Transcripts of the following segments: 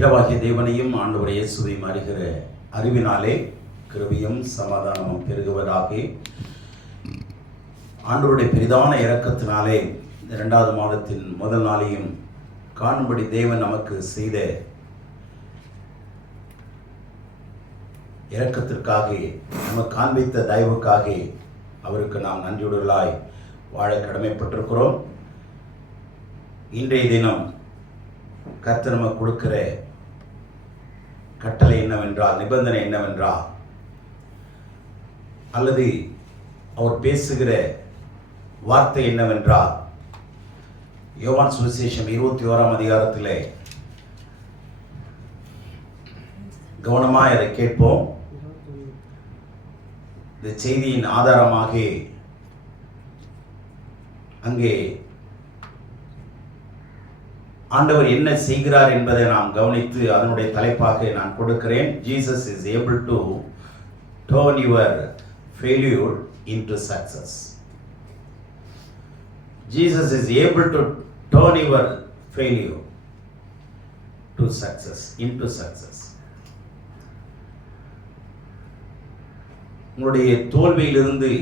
பிதாவாகிய தேவனையும் ஆண்டவர் இயேசுவையும் அறிகிற அறிவினாலே கிருபையும் சமாதானமும் பெருகுவதாக. ஆண்டவருடைய பெரிதான இரக்கத்தினாலே இந்த 2வது மாதத்தின் முதல் நாளையும் காணும்படி தேவன் நமக்கு செய்த இரக்கத்திற்காக, நமக்கு காண்பித்த தயவுக்காக அவருக்கு நாம் நன்றியுடலாய் வாழ கடமைப்பட்டிருக்கிறோம். இன்றைய தினம் கர்த்தர் நமக்கு கொடுக்கிற கட்டளை என்னவென்றால், நிபந்தனை என்னவென்றால், அல்லது அவர் பேசுகிற வார்த்தை என்னவென்றால், யோவான் சுவிசேஷம் 21ஆம் அதிகாரத்திலே கவனமாய் அதை கேட்போம். இந்த செய்தியின் ஆதாரமாக அங்கே ஆண்டவர் என்ன செய்கிறார் என்பதை நாம் கவனித்து அதனுடைய தலைப்பாக நான் கொடுக்கிறேன். Jesus is able to turn your failure into success. Jesus is able to turn your failure to success, into success. உங்களுடைய தோல்வியிலிருந்து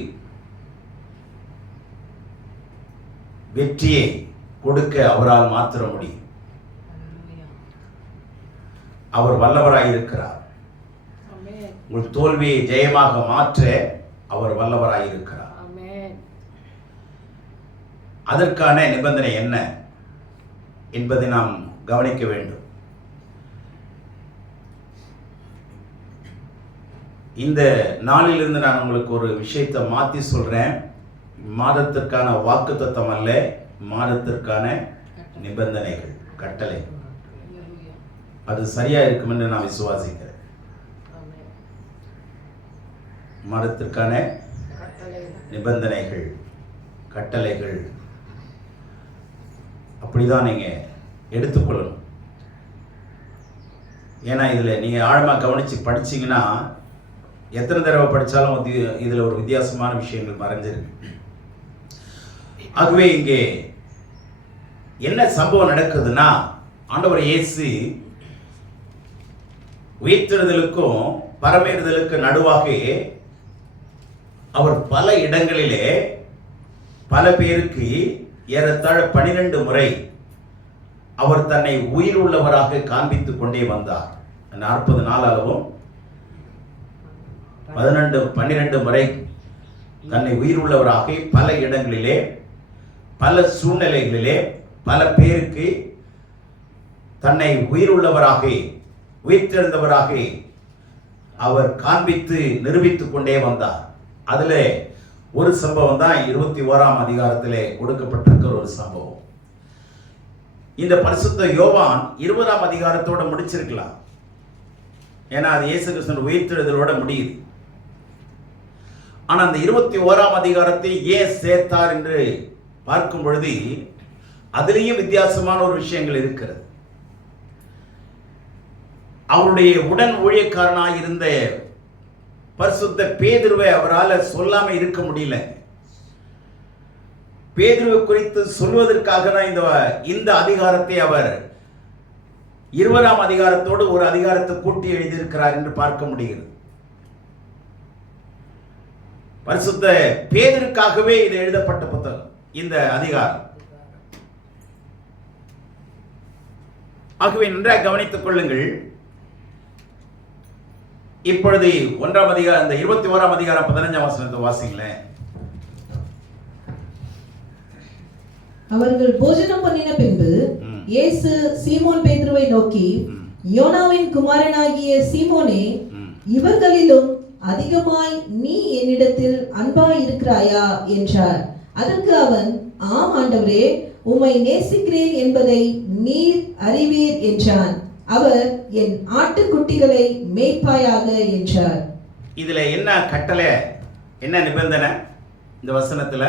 வெற்றியை கொடுக்க அவரால் மாத்திர முடியும். அவர் வல்லவராயிருக்கிறார். உங்கள் தோல்வியை ஜெயமாக மாற்ற அவர் வல்லவராயிருக்கிறார். அதற்கான நிபந்தனை என்ன என்பதை நாம் கவனிக்க வேண்டும். இந்த நாளிலிருந்து நான் உங்களுக்கு ஒரு விஷயத்தை மாற்றி சொல்றேன். மாதத்திற்கான வாக்குத்தத்தம் அல்ல, மாதத்திற்கான நிபந்தனைகள், கட்டளை. அது சரியா இருக்கும் என்று நான் விசுவாசிக்கிறேன். மாதத்திற்கான நிபந்தனைகள், கட்டளைகள், அப்படிதான் நீங்க எடுத்துக்கொள்ளணும். ஏன்னா இதுல நீங்க ஆழமா கவனிச்சு படிச்சீங்கன்னா, எத்தனை தடவை படித்தாலும் இதுல ஒரு வித்தியாசமான விஷயங்கள் மறைஞ்சிருக்கு. ஆகவே இங்கே என்ன சம்பவம் நடக்குதுன்னா, ஆண்டவர் இயேசு உயிர்த்தெழுதலுக்கும் பரமேறுதலுக்கு நடுவாக அவர் பல இடங்களிலே பல பேருக்கு ஏறத்தாழ 12 முறை அவர் தன்னை உயிர் உள்ளவராக காண்பித்துக் கொண்டே வந்தார். 40 நாள் அளவும் 12 முறை தன்னை உயிர் உள்ளவராக பல இடங்களிலே, பல சூழ்நிலைகளிலே, பல பேருக்கு தன்னை உயிர் உள்ளவராக, உயிர்த்தெழுந்தவராக அவர் காண்பித்து நிரூபித்துக் கொண்டே வந்தார். அதுல ஒரு சம்பவம் தான் 21ஆம் அதிகாரத்திலே கொடுக்கப்பட்டிருக்கிற ஒரு சம்பவம். இந்த பரிசுத்த யோவான் 20ஆம் அதிகாரத்தோட முடிச்சிருக்கலாம். ஏன்னா அது இயேசு கிறிஸ்துவின் உயிர்த்தெழுதலோட முடியுது. ஆனா அந்த 21ஆம் அதிகாரத்தை ஏன் சேர்த்தார் என்று பார்க்கும் பொழுது அதிலேயும் வித்தியாசமான ஒரு விஷயங்கள் இருக்கிறது. அவருடைய உடன் ஊழியக்காரனாக இருந்த பரிசுத்த பேதுருவை அவரால் சொல்லாம இருக்க முடியல. பேதுருவை குறித்து சொல்வதற்காக தான் இந்த அதிகாரத்தை அவர் 20ஆம் அதிகாரத்தோடு ஒரு அதிகாரத்தை கூட்டி எழுதியிருக்கிறார் என்று பார்க்க முடிகிறது. பரிசுத்த பேதுருக்காகவே இது எழுதப்பட்ட புத்தகம் இந்த அதிகாரம். ஆகவே நன்றாக கவனித்துக் கொள்ளுங்கள். இப்பொழுது 1ஆம் அதிகாரம், இந்த 21ஆம் அதிகாரம் 15ஆம் வசனத்தை வாசிங்களேன். அவர்கள் போஜனம் பண்ணின பின்பு இயேசு சீமோன் பேதுருவை நோக்கி, யோனாவின் குமாரனாகிய சீமோனே, இவர்களிலும் அதிகமாய் நீ என்னிடத்தில் அன்பாய் இருக்கிறாயா என்றார். அதற்கு அவன், ஆம் ஆண்டவரே, உம்மை நேசிக்கிறேன் என்பதை நீர் அறிவீர் என்றான். அவர், என் ஆட்டுக்குட்டிகளை மேய்ப்பாயாக என்றார். இதுல என்ன கட்டளை, என்ன நிபந்தனை இந்த வசனத்துல?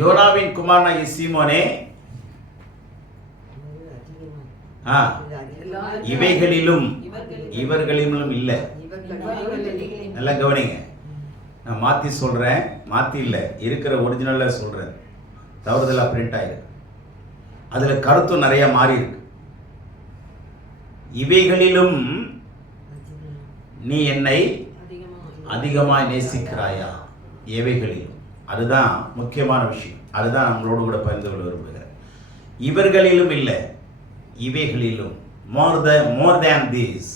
யோனாவின் குமாரனாகிய சீமோனே, இவைகளிலும் இவர்களிலும் இல்லை. நல்லா கவனிங்க. நான் மாற்றி சொல்கிறேன், மாற்றி இல்லை, இருக்கிற ஒரிஜினலில் சொல்கிறேன். தவறுதலாக பிரிண்ட் ஆகிருக்கு. அதில் கருத்தும் நிறையா மாறி இருக்கு. இவைகளிலும் நீ என்னை அதிகமாக நேசிக்கிறாயா? எவைகளிலும், அதுதான் முக்கியமான விஷயம். அதுதான் நம்மளோடு கூட பகிர்ந்து கொள்ள விரும்புகிறேன். இவர்களிலும் இல்லை, இவைகளிலும், more than this.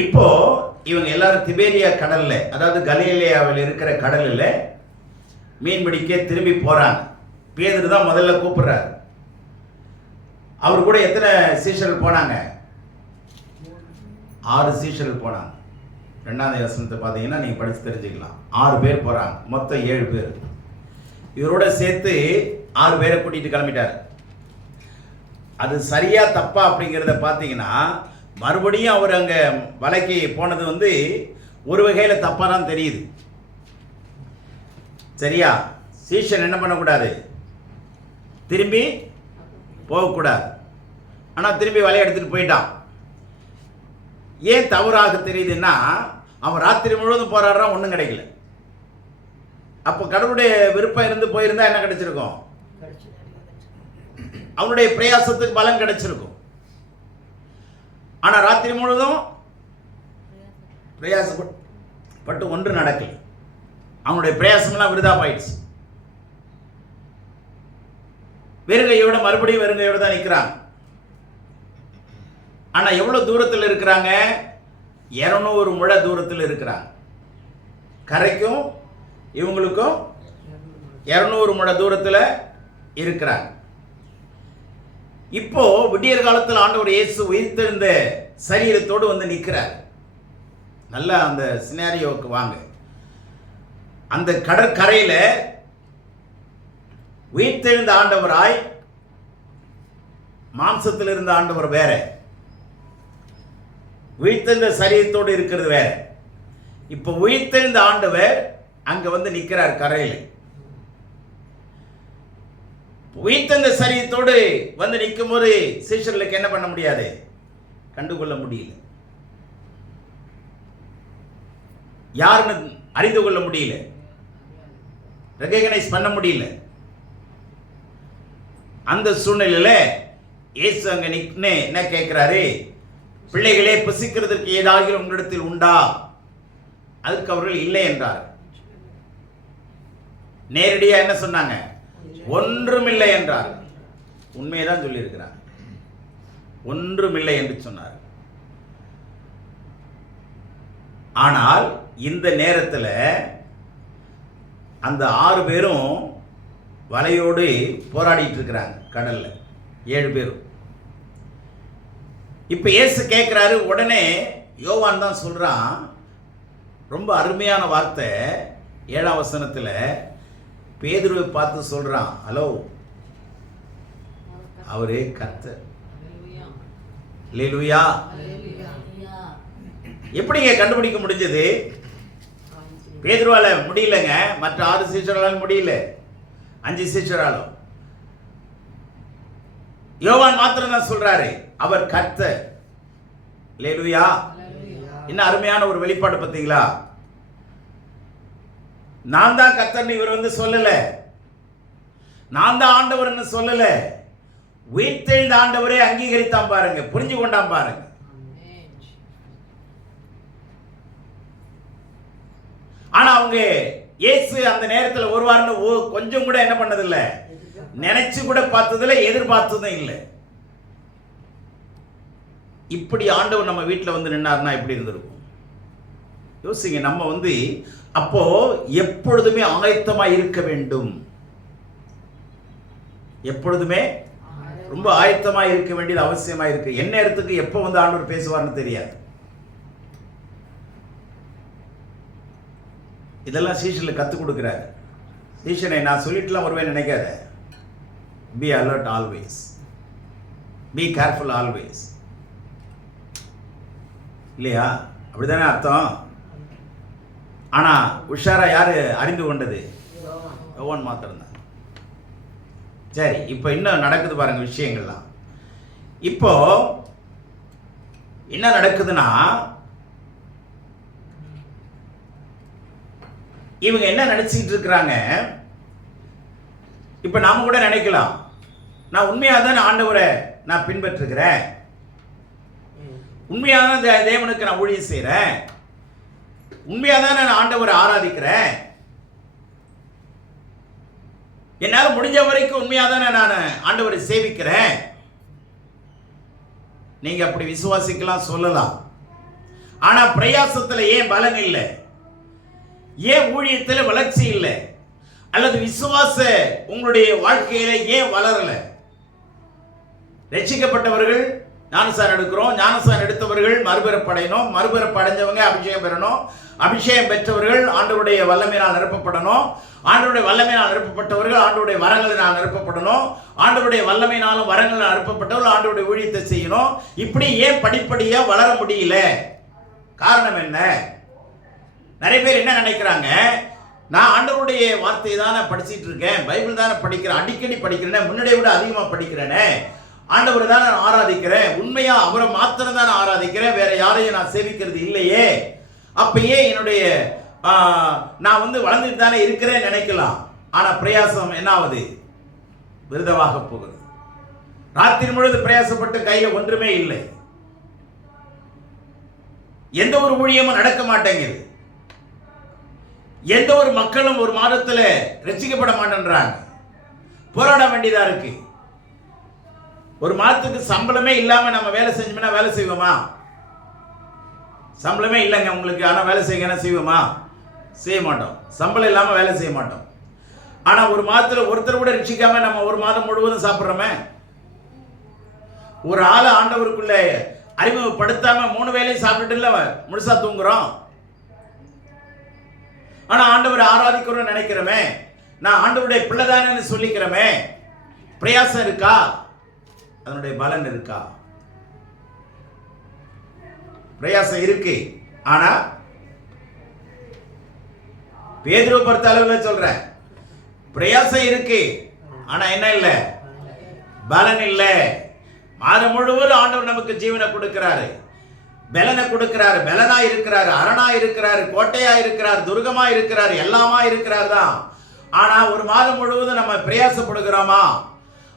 இப்போ இவங்க எல்லாரும் திபேரியா கடல்ல, அதாவது கலிலேயாவில் இருக்கிற கடலில் மீன்பிடிக்க திரும்பி போறாங்க. பேதுரு தான் முதல்ல கூப்பிடுறாரு. அவர் கூட எத்தனை சீஷர்கள் போனாங்க? 6 சீஷர்கள் போனாங்க. 2ஆவது வசனத்தை பார்த்தீங்கன்னா நீங்கள் படித்து தெரிஞ்சுக்கலாம். 6 பேர் போகிறாங்க, மொத்தம் 7 பேர். இவரோட சேர்த்து 6 பேரை கூட்டிகிட்டு கிளம்பிட்டார். அது சரியா தப்பா அப்படிங்கிறத பார்த்தீங்கன்னா, மறுபடியும் அவர் அங்கே வலைக்கு போனது ஒரு வகையில் தப்பாக தான் தெரியுது. சரியா? சீஷன் என்ன பண்ணக்கூடாது? திரும்பி போகக்கூடாது. ஆனால் திரும்பி வலையை எடுத்துகிட்டு போயிட்டான். ஏன் தவறாக தெரியுதுன்னா, அவன் ராத்திரி முழுவதும் போராடுறான், ஒன்றும் கிடைக்கல. அப்போ கடவுளுடைய விருப்பம் இருந்து போயிருந்தா என்ன கிடைச்சிருக்கும்? அவனுடைய பிரயாசத்துக்கு பலன் கிடைச்சிருக்கும். ஆனால் ராத்திரி முழுவதும் பிரயாசப்பட்டு ஒன்று நடக்கல. அவனுடைய பிரயாசம்லாம் விருதா போயிடுச்சு. வெறுங்கையோட மறுபடியும் வெறுங்கையோட தான் நிற்கிறாங்க. ஆனால் எவ்வளோ தூரத்தில் இருக்கிறாங்க? 200 முழ தூரத்தில் இருக்கிறாங்க. கரைக்கும் இவங்களுக்கும் 200 முழ தூரத்தில் இருக்கிறாங்க. இப்போ விடியற் காலத்தில் ஆண்டவர் இயேசு உயிர்த்தெழுந்த சரீரத்தோடு நிற்கிறார். நல்லா அந்த சினாரியோவுக்கு வாங்க. அந்த கடற்கரையில் உயிர்த்தெழுந்த ஆண்டவராய், மாம்சத்தில் இருந்த ஆண்டவர் வேற, உயிர்த்தெழுந்த சரீரத்தோடு இருக்கிறது வேற. இப்போ உயிர்த்தெழுந்த ஆண்டவர் அங்கே நிற்கிறார் கரையில். உயிர்த்தெழுந்த சரீரத்தோடு நிற்கும் போது சீஷர்களுக்கு என்ன பண்ண முடியாது? கண்டுகொள்ள முடியல. யாருன்னு அறிந்து கொள்ள முடியல, ரெகக்னைஸ் பண்ண முடியல. அந்த சூழ்நிலையில இயேசு அங்க நின்று என்ன கேட்கிறாரு? பிள்ளைகளே, புசிக்கிறதுக்கு ஏதாவது உங்களிடத்தில் உண்டா? அதுக்கு அவர்கள் இல்லை என்றார். நேரடியா என்ன சொன்னாங்க? ஒன்றுமில்லை என்றார். உண்மையதான் சொல்லியிருக்கிறார். ஒன்றுமில்லை என்று சொன்னார். ஆனால் இந்த நேரத்தில் அந்த 6 பேரும் வலையோடு போராடிட்டு இருக்கிறாங்க கடல்ல, 7 பேரும். இப்ப இயேசு கேட்கிறாரு. உடனே யோவான் தான் சொல்றான், ரொம்ப அருமையான வார்த்தை. 7ஆம் வசனத்தில் பேதுருவை பார்த்து சொல்றான், ஹலோ, அவரே கர்த்தர். அல்லேலூயா. எப்படிங்க கண்டுபிடிக்க முடிஞ்சது? பேதுருவால முடியலங்க, மற்ற 6 சீஷர்களால் முடியல, 5 சீஷராலும். யோவான் மாத்திரம் தான் சொல்றாரு, அவர் கர்த்தர். அல்லேலூயா. என்ன அருமையான ஒரு வெளிப்பாடு பார்த்தீங்களா? நான் தான் கர்த்தர்னு இவர் சொல்லல, நான் தான் ஆண்டவர்னு சொல்லல. உயிர்த்தெழுந்த ஆண்டவரே அங்கீகரித்தான் பாருங்க, புரிஞ்சு கொண்டான் பாருங்க. ஆனா அவங்க இயேசு அந்த நேரத்தில் வருவார்னு கொஞ்சம் கூட என்ன பண்ணதில்லை, நினைச்சு கூட பார்த்ததில்லை, எதிர்பார்த்ததும் இல்லை. இப்படி ஆண்டவர் நம்ம வீட்டில் நின்னார்னா எப்படி இருந்திருக்கும்? யோசிங்க. நம்ம அப்போ எப்பொழுதுமே ஆயத்தமா இருக்க வேண்டும். எப்பொழுதுமே ரொம்ப ஆயத்தமா இருக்க வேண்டியது அவசியமா இருக்கு. என்ன நேரத்துக்கு எப்போ ஆண்டவர் பேசுவார்னு தெரியாது. இதெல்லாம் சீஷனில் கற்றுக் கொடுக்குறாரு. சீஷனை நான் சொல்லிட்டுலாம் வருவேன் நினைக்காத. Be alert always, be careful always. இல்லையா? அப்படிதானே அர்த்தம். ஆனால் உஷாரா யார் அறிந்து கொண்டது? யோவான் மாத்திரம்தான். சரி, இப்போ இன்னும் நடக்குது பாருங்க விஷயங்கள்லாம். இப்போ என்ன நடக்குதுன்னா, இவங்க என்ன நினைச்சிட்டு இருக்கிறாங்க? இப்ப நாம கூட நினைக்கலாம், நான் உண்மையாக தான் ஆண்டவரை நான் பின்பற்றுகிறேன், உண்மையான தேவனுக்கு நான் ஊழியம் செய்கிறேன், உண்மையாக தான் நான் ஆண்டவரை ஆராதிக்கிறேன், என்னால் முடிஞ்ச வரைக்கும் உண்மையாக தான் நான் ஆண்டவரை சேவிக்கிறேன். நீங்க அப்படி விசுவாசிக்கலாம், சொல்லலாம். ஆனா பிரயாசத்துல ஏன் பலன் இல்லை? ஏன் ஊழியத்தில் வளர்ச்சி இல்லை? அல்லது விசுவாச உங்களுடைய வாழ்க்கையில ஏன் வளரல? ரட்சிக்கப்பட்டவர்கள் ஞானஸ்நானம் எடுக்கிறோம், ஞானஸ்நானம் எடுத்தவர்கள் மறுபிறப்படையணும், மறுபிறப்படைஞ்சவங்க அபிஷேகம் பெறணும், அபிஷேகம் பெற்றவர்கள் ஆண்டவருடைய வல்லமையினால் நிரப்பப்படணும், ஆண்டவருடைய வல்லமையினால் நிரப்பப்பட்டவர்கள் ஆண்டவருடைய வரங்களினால் நிரப்பப்படணும், ஆண்டவருடைய வல்லமையினாலும் வரங்களினால் நிரப்பப்பட்டவர்கள் ஆண்டவருடைய ஊழியத்தை செய்யணும். இப்படி ஏன் படிப்படியா வளர முடியல? காரணம் என்ன? நிறைய பேர் என்ன நினைக்கிறாங்க, நான் ஆண்டவருடைய வார்த்தையை தானே படிச்சுட்டு இருக்கேன், பைபிள் தானே படிக்கிறேன், அடிக்கடி படிக்கிறேனே, முன்னாடியை விட அதிகமாக படிக்கிறேனே, ஆண்டவரை தான் நான் ஆராதிக்கிறேன், உண்மையா அவரை மாத்திரம் தான் நான் ஆராதிக்கிறேன், வேற யாரையும் நான் சேவிக்கிறது இல்லையே, அப்பயே என்னுடைய நான் வளர்ந்துட்டு தானே இருக்கிறேன் நினைக்கலாம். ஆனா பிரயாசம் என்ன ஆகுது? விருதமாக போகுது. ராத்திரி முழுது பிரயாசப்பட்டு கையில ஒன்றுமே இல்லை, எந்த ஒரு ஊழியமும் நடக்க மாட்டேங்குது, எந்த ஒரு மக்களும் ஒரு மாதத்தில் ரட்சிக்கப்பட மாட்டேன்றாங்க, போராட வேண்டியதா இருக்கு. ஒரு மாதத்துக்கு சம்பளமே இல்லாம நம்ம வேலை செஞ்சோம்னா வேலை செய்வோமா? சம்பளமே இல்லைங்க உங்களுக்கு, ஆனா வேலை செய்யணும் செய்வோமா? செய்ய மாட்டோம். சம்பளம் இல்லாம வேலை செய்ய மாட்டோம். ஆனா ஒரு மாதத்துல ஒருத்தர் கூட ரட்சிக்காம நம்ம ஒரு மாதம் முழுவதும் சாப்பிட்றோமே. ஒரு ஆளை ஆண்டவருக்குள்ள அறிமுகப்படுத்தாம 3 வேளையும் சாப்பிட்டுட்டு இல்ல முழுசா தூங்குறோம். ஆனா ஆண்டவரை ஆராதிக்கிறோம் நினைக்கிறோமே, நான் ஆண்டவருடைய பிள்ளைதானு சொல்லிக்கிறோமே, பிரயாசம் இருக்கா? அதனுடைய பலன் இருக்கா? பிரயாசம் இருக்கு. ஆனா பேதுரு பொறுத்த அளவில் சொல்றேன், பிரயாசம் இருக்கு, ஆனா என்ன இல்லை? பலன் இல்லை. மாதம் முழுவதும் ஆண்டவர் நமக்கு ஜீவனை கொடுக்கிறாரு, பலனை கொடுக்கிறாரு, பலனா இருக்கிறாரு, அரணா இருக்கிறாரு, கோட்டையா இருக்கிறார், துர்கமா இருக்கிறார், எல்லாமா இருக்கிறார் தான். ஆனா ஒரு மாதம் முழுவதும் நம்ம பிரயாசப்படுகிறோமா?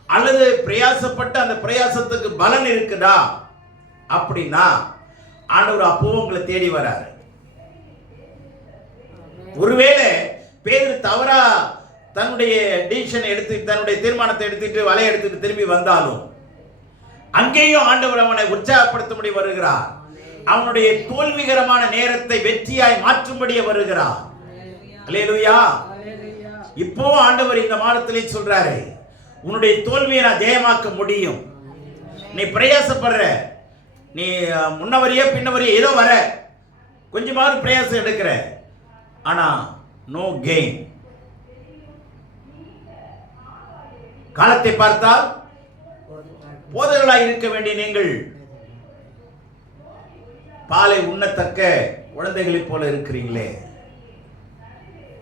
அல்லது பிரயாசப்பட்டு அந்த பிரயாசத்துக்கு பலன் இருக்குதா? அப்படின்னா ஆண்டவர் அப்போ உங்களை தேடி வராரு. ஒருவேளை பேதுரு தவறா தன்னுடைய டிசிஷன் எடுத்து, தன்னுடைய தீர்மானத்தை எடுத்துட்டு வலையை எடுத்துட்டு திரும்பி வந்தாலும் அங்கேயும் ஆண்டவர் அவனை உற்சாகப்படுத்தும்படி வருகிறார், அவனுடைய தோல்விகரமான நேரத்தை வெற்றியாய் மாற்றும்படி வருகிறார். அல்லேலூயா. இப்போ ஆண்டவர் இந்த மாதத்திலே சொல்றாரு, உன்னுடைய தோல்வியை நான் ஜெயமாக்க முடியும். நீ பிரயாசப்படுற, நீ முன்னவரியே பின்னவரியே ஏதோ வர, கொஞ்சமாவது பிரயாசம் எடுக்கிற, ஆனா நோ கெயின். காலத்தை பார்த்தால் போதகர்களாய் இருக்க வேண்டிய நீங்கள் பாலை உண்ணத்தக்க குழந்தைகளைப் போல இருக்கிறீங்களே.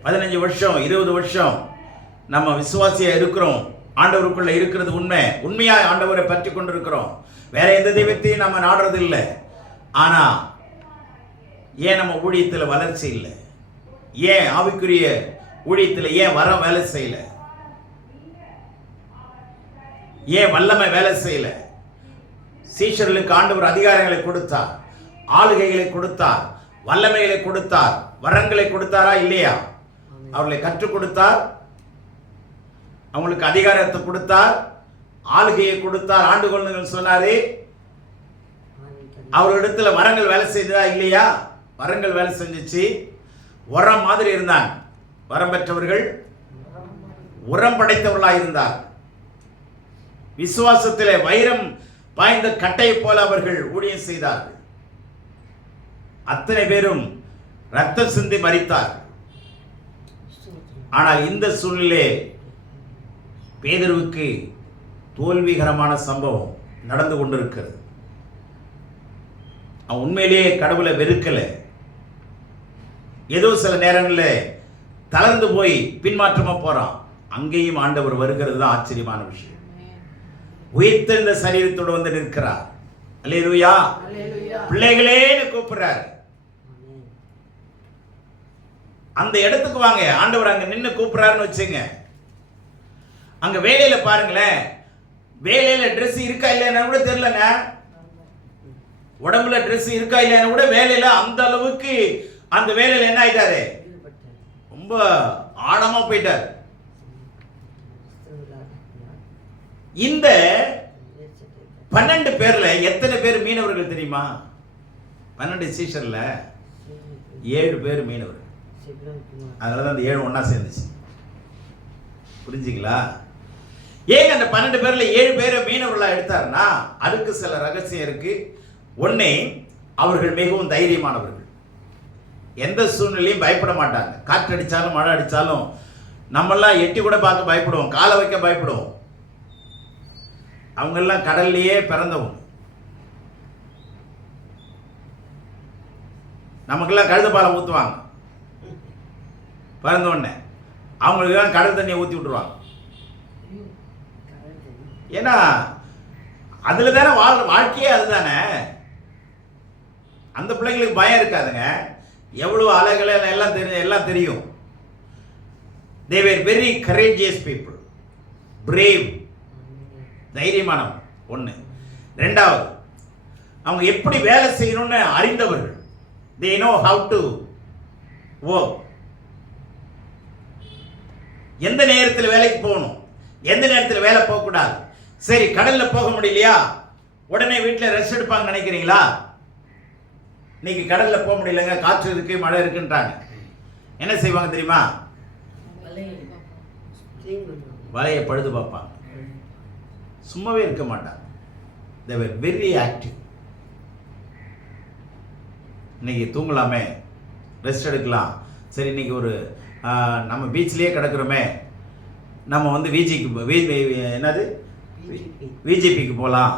15 வருஷம் 20 வருஷம் நம்ம விசுவாசியா இருக்கிறோம், ஆண்டவருக்குள்ள இருக்கிறது உண்மை, உண்மையா ஆண்டவரை பற்றி கொண்டிருக்கிறோம், வேற எந்த தெய்வத்தையும் நம்ம நாடுறது இல்லை. ஆனா ஏன் நம்ம ஊழியத்தில் வளர்ச்சி இல்லை? ஏன் ஆவிக்குரிய ஊழியத்தில் ஏன் வர வேலை செய்யல? ஏன் வல்லமை வேலை செய்யல? சீஷர்களுக்கு ஆண்டவர் அதிகாரங்களை கொடுத்தார், ஆளுகைகளை கொடுத்தார், வல்லமைகளை கொடுத்தார், வரங்களை கொடுத்தாரா இல்லையா? அவர்களை கற்றுக் கொடுத்தார், அவங்களுக்கு அதிகாரத்தை கொடுத்தார், ஆளுகையை கொடுத்தார், ஆண்டு கொள்ளுங்கள் சொன்னாரு. அவர்களிடத்துல வரங்கள் வேலை செய்ததா இல்லையா? வரங்கள் வேலை செஞ்சிச்சு. உரம் மாதிரி இருந்தாங்க, வரம் பெற்றவர்கள் உரம் படைத்தவர்களாக இருந்தார். விசுவாசத்திலே வைரம் பாய்ந்த கட்டையை போல அவர்கள் ஊழியம் செய்தார்கள். அத்தனை பேரும் ரத்தம் சிந்தி மரித்தார். ஆனால் இந்த சூழ்நிலை பேதுருவுக்கு தோல்விகரமான சம்பவம் நடந்து கொண்டிருக்கிறது. அவன் உண்மையிலேயே கடவுளை வெறுக்கல, ஏதோ சில நேரங்களில் தளர்ந்து போய் பின்மாற்றமா போறான். அங்கேயும் ஆண்டவர் வருகிறது தான் ஆச்சரியமான விஷயம். உயிர்த்தெழுந்த சரீரத்தோடு வந்து நிற்கிறார். அல்லேலூயா. பிள்ளைகளேன்னு கூப்பிடுறார். அந்த இடத்துக்கு வாங்க. ஆண்டவர் அங்க நின்று கூப்பிடுறாருன்னு வச்சுங்க. அங்க வேலையில பாருங்களேன், வேலையில ட்ரெஸ் இருக்கா இல்லைன்னு கூட தெரியலங்க. உடம்புல ட்ரெஸ் இருக்கா இல்லைன்னு கூட வேலையில அந்த அளவுக்கு அந்த வேலையில என்ன ஆயிட்டாரு, ரொம்ப ஆழமா போயிட்டாரு. இந்த 12 பேர்ல எத்தனை பேர் மீனவர்கள் தெரியுமா? 12 சீஷர்ல 7 பேர் மீனவர்கள். அதனாலதான் அந்த 7 ஒண்ணா சேர்ந்துச்சு. புரிஞ்சுங்களா? ஏங்க அந்த 12 பேர்ல 7 பேரை மீனவர்களா எடுத்தாருன்னா அதுக்கு சில ரகசியம் இருக்கு. ஒண்ணே, அவர்கள் மிகவும் தைரியமானவர்கள். எந்த சூழ்நிலையும் பயப்பட மாட்டாங்க. காற்று அடிச்சாலும் மழை அடிச்சாலும் நம்மெல்லாம் எட்டி கூட பார்க்க பயப்படுவோம், காலை வைக்க பயப்படுவோம். அவங்க எல்லாம் கடல்லையே பிறந்தவங்க. நமக்கெல்லாம் கழுத பாலை ஊற்றுவாங்க பிறந்த உடனே, அவங்களுக்கு கடல் தண்ணியை ஊற்றி விட்டுருவாங்க. ஏன்னா அதுல தானே வாழ்க்கையே அதுதானே. அந்த பிள்ளைங்களுக்கு பயம் இருக்காதுங்க. எவ்வளவு அலைகளை எல்லாம் தெரியும். they were very courageous people, brave, தைரியமானவங்க. ஒன்று. ரெண்டாவது, அவங்க எப்படி வேலை செய்யணும்னு அறிந்தவர்கள். they know how to work. எந்த நேரத்தில் வேலைக்கு போகணும், எந்த நேரத்தில் வேலை போகக்கூடாது. சரி, கடல்ல போக முடியலையா, உடனே வீட்டில் ரெஸ்ட் எடுப்பாங்க நினைக்கிறீங்களா? இன்னைக்கு கடல்ல போக முடியலங்க, காற்று இருக்கு, மழை இருக்குன்றாங்க. என்ன செய்வாங்க தெரியுமா? வலையை பழுது பார்ப்பாங்க. சும்மாவே இருக்க மாட்டாங்க. they were very active. இன்னைக்கு தூங்கலாமே, ரெஸ்ட் எடுக்கலாம், சரி இன்னைக்கு ஒரு நம்ம பீச்லேயே கிடக்குறோமே, நம்ம வந்து விஜிபிக்கு போகலாம்.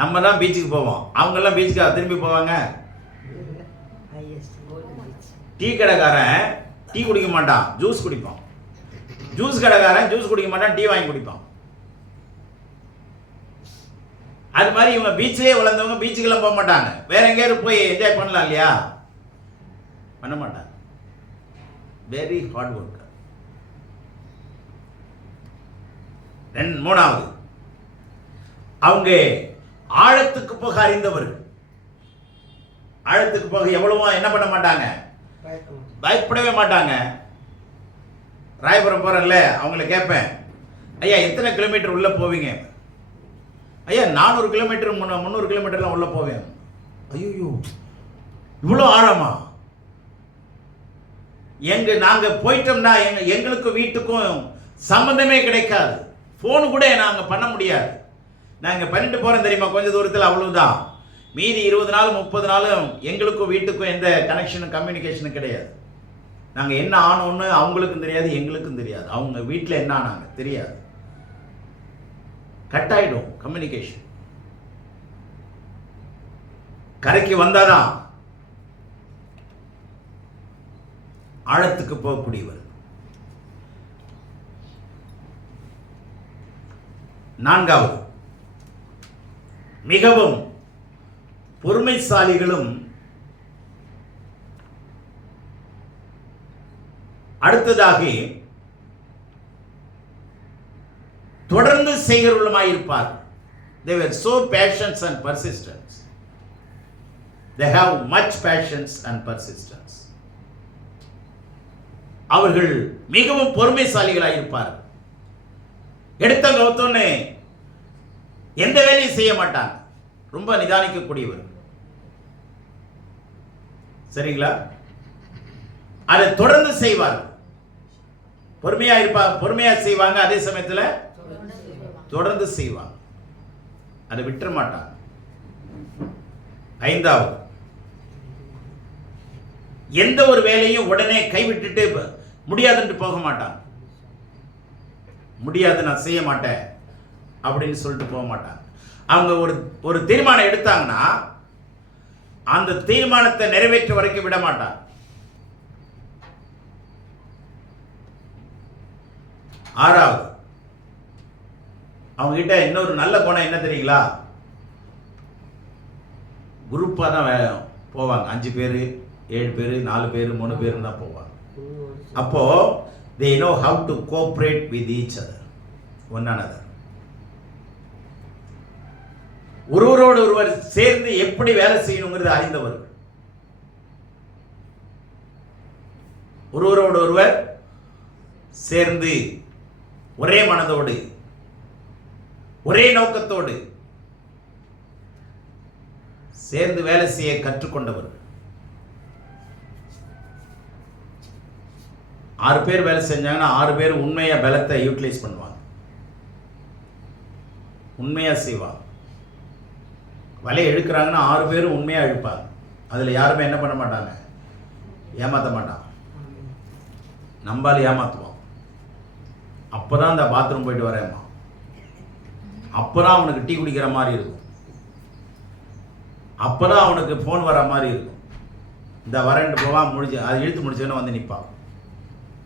நம்ம தான் பீச்சுக்கு போவோம், அவங்கெல்லாம் பீச்சுக்கு திரும்பி போவாங்க. டீ கடைக்காரன் டீ குடிக்க மாட்டான், ஜூஸ் குடிப்பான். ஜூஸ் கடைக்காரன் ஜூஸ் குடிக்க மாட்டான், டீ வாங்கி குடிப்பான். அது மாதிரி இவங்க பீச்சிலே வளர்ந்தவங்க பீச்சுக்கெல்லாம் போக மாட்டாங்க, வேற எங்கேயாவது போய் என்ஜாய் பண்ணலாம் இல்லையா? பண்ண மாட்டாங்க. Very hard work. மூணாவது, அவங்க ஆழத்துக்கு போக அறிந்தவர்கள். ஆழத்துக்கு போக எவ்வளவோ என்ன பண்ண மாட்டாங்க, பயப்படவே மாட்டாங்க. ராயபுரம் போறேன்ல, அவங்கள கேட்பேன், ஐயா எத்தனை கிலோமீட்டர் உள்ள போவீங்க? ஐயா 400 கிலோமீட்டர் 300 கிலோமீட்டர்லாம் உள்ள போவேன். ஐயோ இவ்வளோ ஆழமா? நாங்க போயிட்டோம்னா எங்களுக்கு வீட்டுக்கும் சம்பந்தமே கிடைக்காது, ஃபோனு கூட நாங்க பண்ண முடியாது. நாங்க பண்ணிட்டு போறோம் தெரியுமா, கொஞ்ச தூரத்தில், அவ்வளவுதான். மீதி 20 நாள் 30 நாளும் எங்களுக்கும் வீட்டுக்கும் எந்த கனெக்ஷனும் கம்யூனிகேஷனும் கிடையாது. நாங்க என்ன ஆனோன்னு அவங்களுக்கும் தெரியாது, எங்களுக்கும் தெரியாது. அவங்க வீட்டில் என்ன ஆனாங்க தெரியாது. கட் ஆயிடும் கம்யூனிகேஷன். கரைக்கு வந்தாதான் ஆழத்துக்கு போகக்கூடியவர். 4வது, மிகவும் பொறுமைசாலிகளும் அடுத்ததாக தொடர்ந்து செய்கிறவர்களுமாயிருப்பார். They were so patient and persistence. They have much patience and persistence. அவர்கள் மிகவும் பொறுமைசாலிகளாயிருப்பார். எடுத்த கௌத்தோன்னு எந்த வேலையும் செய்ய மாட்டாங்க, ரொம்ப நிதானிக்கக்கூடியவர். சரிங்களா? அதை தொடர்ந்து செய்வார். பொறுமையா இருப்பாங்க, பொறுமையா செய்வாங்க, அதே சமயத்தில் தொடர்ந்து செய்வாங்க, அதை விட்டுற மாட்டாங்க. 5வது, எந்த ஒரு வேலையும் உடனே கைவிட்டுட்டு முடியாதுன்னு போக மாட்டாங்க. முடியாது, நான் செய்ய மாட்டேன் அப்படின்னு சொல்லிட்டு போக மாட்டாங்க. அவங்க ஒரு தீர்மானம் எடுத்தாங்கன்னா அந்த தீர்மானத்தை நிறைவேற்ற வரைக்கும் விட மாட்டாங்க. 6வது, அவங்க கிட்ட இன்னொரு நல்ல குணம் என்ன தெரியுங்களா? குரூப்பாக தான் போவாங்க. 5 பேர் 7 பேர் 4 பேர் 3 பேர் தான் போவாங்க. அப்போ they know how to cooperate with each other, one another. ஒருவரோடு ஒருவர் சேர்ந்து எப்படி வேலை செய்யணுங்கிறது அறிந்தவர்கள். ஒருவரோடு ஒருவர் சேர்ந்து ஒரே மனதோடு ஒரே நோக்கத்தோடு சேர்ந்து வேலை செய்ய கற்றுக்கொண்டவர்கள். 6 பேர் வேலை செஞ்சாங்கன்னா 6 பேர் உண்மையா பலத்தை யூட்டிலைஸ் பண்ணுவாங்க, உண்மையா செய்வாங்க. வலையை இழுக்கிறாங்கன்னா 6 பேரும் உண்மையா இழுப்பாங்க. அதுல யாருமே என்ன பண்ண மாட்டாங்க, ஏமாத்த மாட்டாங்க. நம்பால் ஏமாத்துவான். அப்பதான் அந்த பாத்ரூம் போயிட்டு வரேம்மா, அப்பதான் அவனுக்கு டீ குடிக்கிற மாதிரி இருக்கும், அப்பதான் அவனுக்கு ஃபோன் வர மாதிரி இருக்கும். இந்த வரேன்ட்டு போவான், முடிச்சு அது இழுத்து முடிச்சோன்னு வந்து நிற்பான்.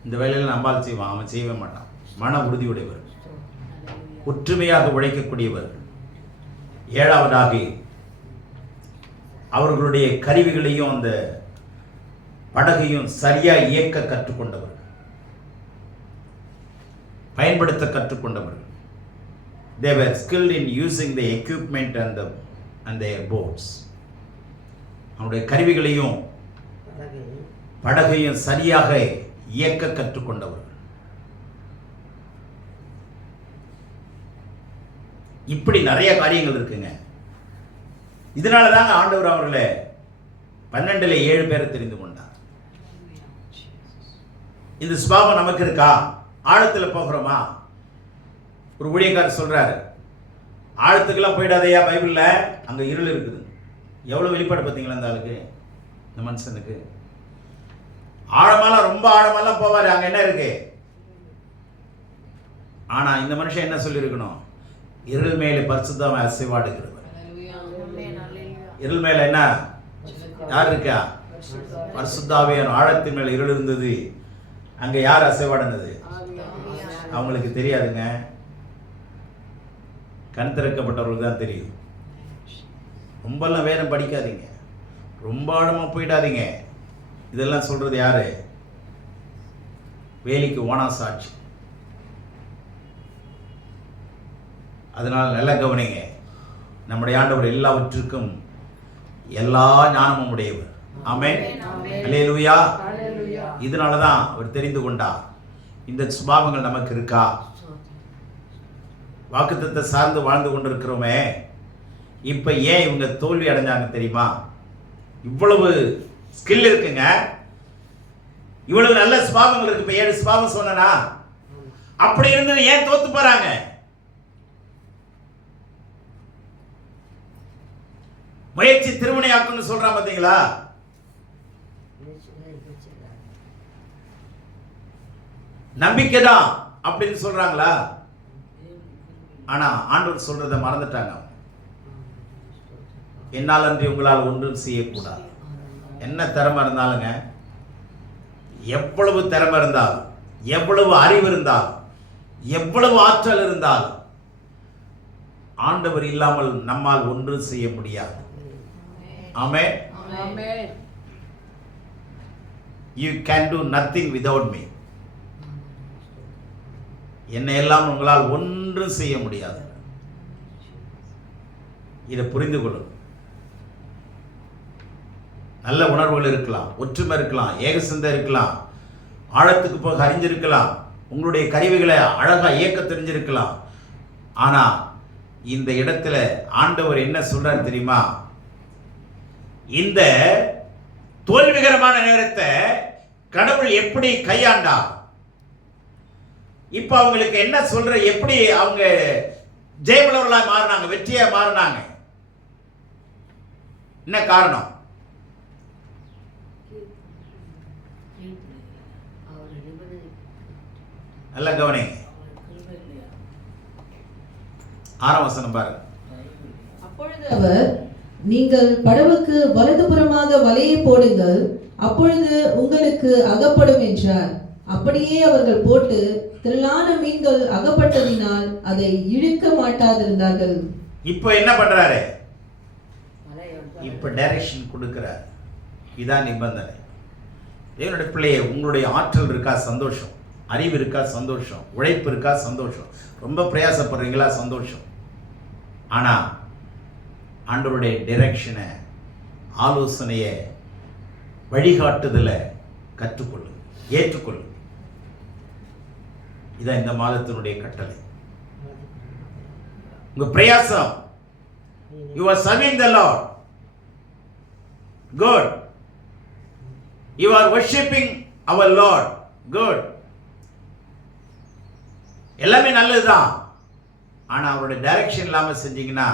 இந்த வேலையில் நம்பால் செய்வான், அவன் செய்யவே மாட்டான். மன உறுதியுடையவர், ஒற்றுமையாக உழைக்கக்கூடியவர். 7வதாக அவர்களுடைய கருவிகளையும் அந்த படகையும் சரியா இயக்க கற்றுக்கொண்டவர், பயன்படுத்த கற்றுக்கொண்டவர். They were skilled in using the equipment and their boats. அவருடைய கருவிகளையும் படகையும் சரியாக இயக்க கற்றுக்கொண்டவர். இப்படி நிறைய காரியங்கள் இருக்குங்க. இதனால தாங்க ஆண்டவர் அவர்களை 12ல் 7 பேரை தெரிந்து கொண்டார். இந்த சுபாவம் நமக்கு இருக்கா? ஆழத்துல போகிறோமா? ஒரு ஊழியக்காரர் சொல்றாரு, ஆழத்துக்கெல்லாம் போயிடாதையா, பைபிள்ல அங்க இருள் இருக்குது. எவ்வளவு வெளிப்பாடு பார்த்தீங்களா அந்த ஆளுக்கு, இந்த மனுஷனுக்கு. ஆழமாலாம் ரொம்ப ஆழமாலாம் போவாரு, அங்க என்ன இருக்கு. ஆனா இந்த மனுஷன் என்ன சொல்லி இருக்கணும், இருள் மேலே பரிசுத்தம் அசைவாடுகிறவர். இருள் மேல என்ன யார் இருக்கா? பரிசுத்தாவியான. ஆழத்தின் மேல இருள் இருந்தது, அங்க யார் அசைவாடுனது? அவங்களுக்கு தெரியாதுங்க, கண் திறக்கப்பட்டவர்களுக்கு தான் தெரியும். ரொம்பலாம் வேதம் படிக்காதீங்க, ரொம்ப ஆழமா போயிடாதீங்க. இதெல்லாம் சொல்றது யாரு? வேலிக்கு ஓனா சாட்சி. அதனால நல்லா கவனிங்க, நம்முடைய ஆண்டவர் எல்லாவற்றுக்கும் எல்லா ஞானமும் உடையவர். ஆமென், அல்லேலூயா. இதனாலதான் அவர் தெரிந்து கொண்டார். இந்த சுபாவங்கள் நமக்கு இருக்கா? வாக்குத்தத்தத்தை சார்ந்து வாழ்ந்து கொண்டிருக்கிறோமே, இப்ப ஏன் இவங்க தோல்வி அடைஞ்சாங்க தெரியுமா? இவ்வளவு ஸ்கில் இருக்குங்க, இவ்வளவு நல்ல சுபாவங்கள் இருக்கு. இப்ப 7 சுபாவம் சொன்னா, அப்படி இருந்து ஏன் தோத்து போறாங்க? முயற்சி திருவினையாக்குன்னு சொல்றான் பாத்தீங்களா? நம்பிக்கைதான் அப்படின்னு சொல்றாங்களா? ஆனா ஆண்டவர் சொல்றதை மறந்துட்டாங்க. என்னால் அன்றி உங்களால் ஒன்றும் செய்யக்கூடாது. என்ன திறமை இருந்தாலுங்க, எவ்வளவு திறமை இருந்தாலும், எவ்வளவு அறிவு இருந்தாலும், எவ்வளவு ஆற்றல் இருந்தாலும், ஆண்டவர் இல்லாமல் நம்மால் ஒன்றும் செய்ய முடியாது. ஆமென். You can do nothing without me. என்னை எல்லாம் உங்களால் ஒன்றும் செய்ய முடியாது. இதை புரிந்து கொள்ளும். நல்ல உணர்வுகள் இருக்கலாம், ஒற்றுமை இருக்கலாம், ஏகசிந்தை இருக்கலாம், ஆழத்துக்கு போக அறிஞ்சிருக்கலாம், உங்களுடைய கருவிகளை அழகா இயக்க தெரிஞ்சிருக்கலாம். ஆனா இந்த இடத்துல ஆண்டவர் என்ன சொல்றாரு தெரியுமா? இந்த தோல்விகரமான நேரத்தை கடவுள் எப்படி கையாண்டா? இப்ப அவங்களுக்கு என்ன சொல்ற, எப்படி அவங்க ஜெயமுள்ளவர்களாக மாறினாங்க, வெற்றியா மாறினாங்க? என்ன காரணம்? நல்ல கவனிங்க, 6ஆம் வசனம் பாருங்க. அப்பொழுது அவர், நீங்கள் படவுக்கு வலதுபுறமாக வலையை போடுங்கள், அப்பொழுது உங்களுக்கு அகப்படும் என்றார். அப்படியே அவர்கள் போட்டு திரளான மீன்கள் அகப்பட்டதினால் அதை இழுக்க இதான் நிபந்தனை. தேவனுடைய பிள்ளையே, உங்களுடைய ஆற்றல் இருக்கா? சந்தோஷம். அறிவு இருக்கா? சந்தோஷம். உழைப்பு இருக்கா? சந்தோஷம். ரொம்ப பிரயாசப்படுறீங்களா? சந்தோஷம். ஆனால் ஆண்டவருடைய டைரக்ஷனை, ஆலோசனையை, வழிகாட்டுதலை கற்றுக்கொள்ளுங்க, ஏற்றுக்கொள்ளுங்க. இதான் இந்த மாதத்தினுடைய கட்டளை. உங்க பிரயாசம், you are serving the Lord, good. You are worshiping our Lord, good. எல்லாமே நல்லதுதான். ஆனா அவருடைய டைரக்ஷன் இல்லாம செஞ்சீங்கன்னா